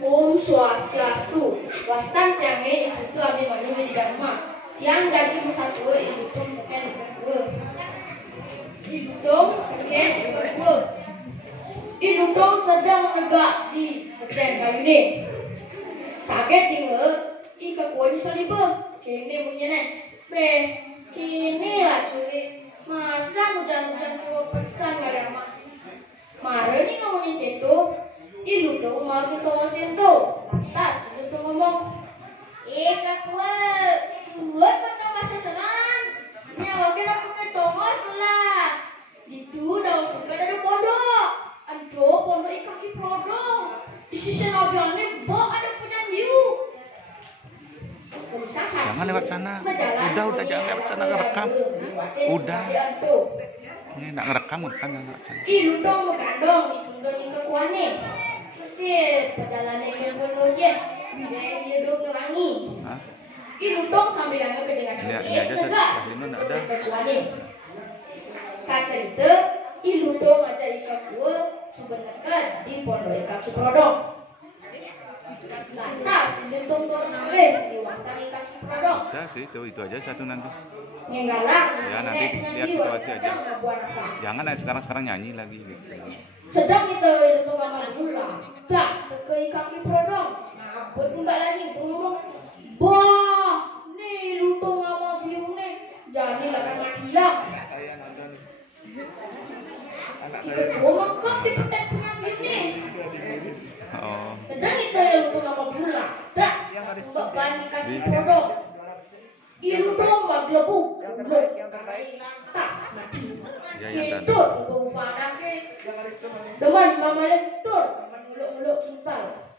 Om Swastiastu, wastan tiangnya itu abi manu di dharma. Tiang daging satu ibu tung pakai dua. Ibu tung pakai dua. Ibu tung sedang menegak di petren kayu ni. Sakit tinggal ika kuah di salibah. Kini punya nih. Kini lah cuy. Masa hujan-hujan keluar pesan kali ama. Mare ni ngomongin itu. Ilu tuh mau kita masin tuh, lantas ilu tuh ngomong, kakua, suat pakai bahasa selang, nyawa kita pakai tongos lah, itu daun buka dari pondok, anjo pondok kaki prodong, di sisi nabiannya bawa ada punya view. Jangan lewat sana, udah jangan lewat sana ngerekam, udah, ini nak ngerekam jangan lewat sana. Ilu tuh mengandung, ikut kekuannya. Perjalanan yang penuh dia duduk ngelangi. Ini dong sambil yang kedengaran. Ini aja sebelah ini enggak ada. Kaca itu ilu dong aja ikan gua sebenarnya di pondok ikan Kiprodong. Lantas ini dong nawe diwasang ikan Kiprodong. Bisa sih, itu aja satu nanti. Nenggalang. Ya nanti lihat situasi aja. Jangan sekarang nyanyi lagi gitu. Sedang kita itu lama pula, das ke kaki prodong. Nah, buat mbak lagi ngomong, wah, nih lutung sama biung nih, jadi lakan mati lah. Kita ngomong kok di petek punya biung nih. Sedang kita lutung sama biung lah, das mbak bani kaki prodong. Lutung mbak gelebuk, lantas mati. Itu sudah upanake. Teman mama lektor, teman muluk-muluk kintal.